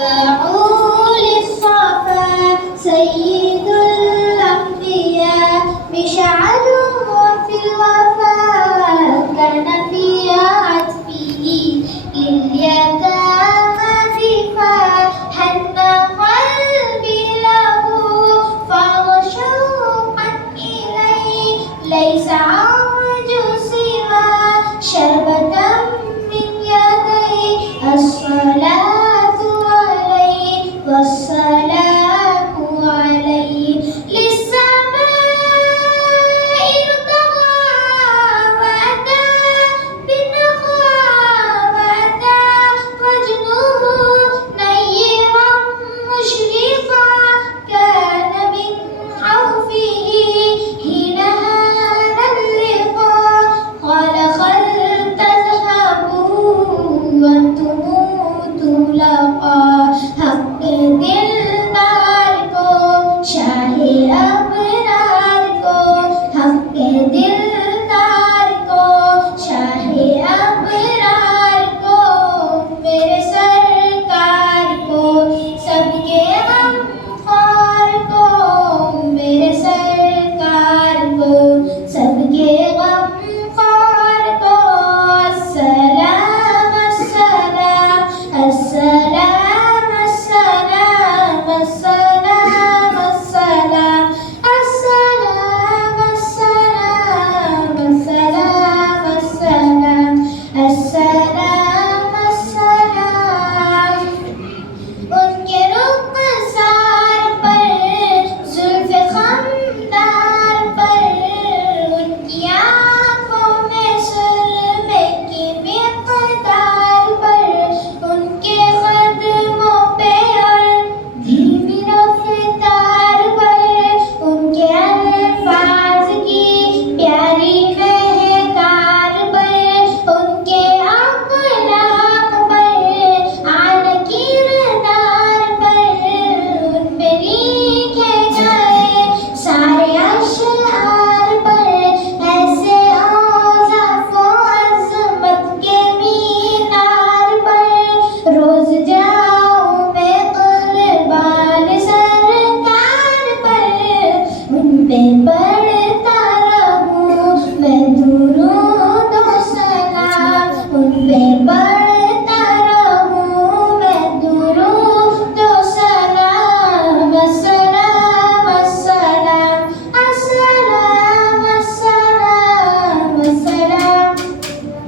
يتبعوا للصفا سيد الأنبياء مشعل في الوفاء كان في عتبه لليتامى دفاع حن قلبي له فاض شوقا إليه ليس عوج سوى شربة من يديه الصلاة عليه والسلام عليه للسماء ارتقى وأتى بالنقاء وأتى وجهه نيرا مشرقا كان من خوفه حين هان اللقاء قال هل تذهبوا وأنتم طلقا حق दिलदार को शाहे अबरार को हक दिलदार को शाहे अबरार को मेरे सरकार को सबके गमख्वार को मेरे सरकार को सबके गमख्वार को अस्सलाम अस्सलाम अस्सलाम अस्सलाम अस्सलाम अस्सलाम अस्सलाम अस्सलाम अस्सलाम अस्सलाम अस्सलाम अस्सलाम उनके रुखसार पर जुल्फ़ खमदार पर उनकी आँखों में सुरमे की मिक़दार पर उनके कदमों पे और धीमी रफ्तार पर उनके अल्फाज की प्यारी महकार पर उनके अखलाक पर आला किरदार पर उन पे लिखे गए सारे अशआर पर ऐसे औज़ाफ़ व अज़मत के मीनार पर रोज़ जाऊं मैं कुर्बान सरकार पर उन पे पढ़ता रहूं मैं दुरूद व सलाम उन पे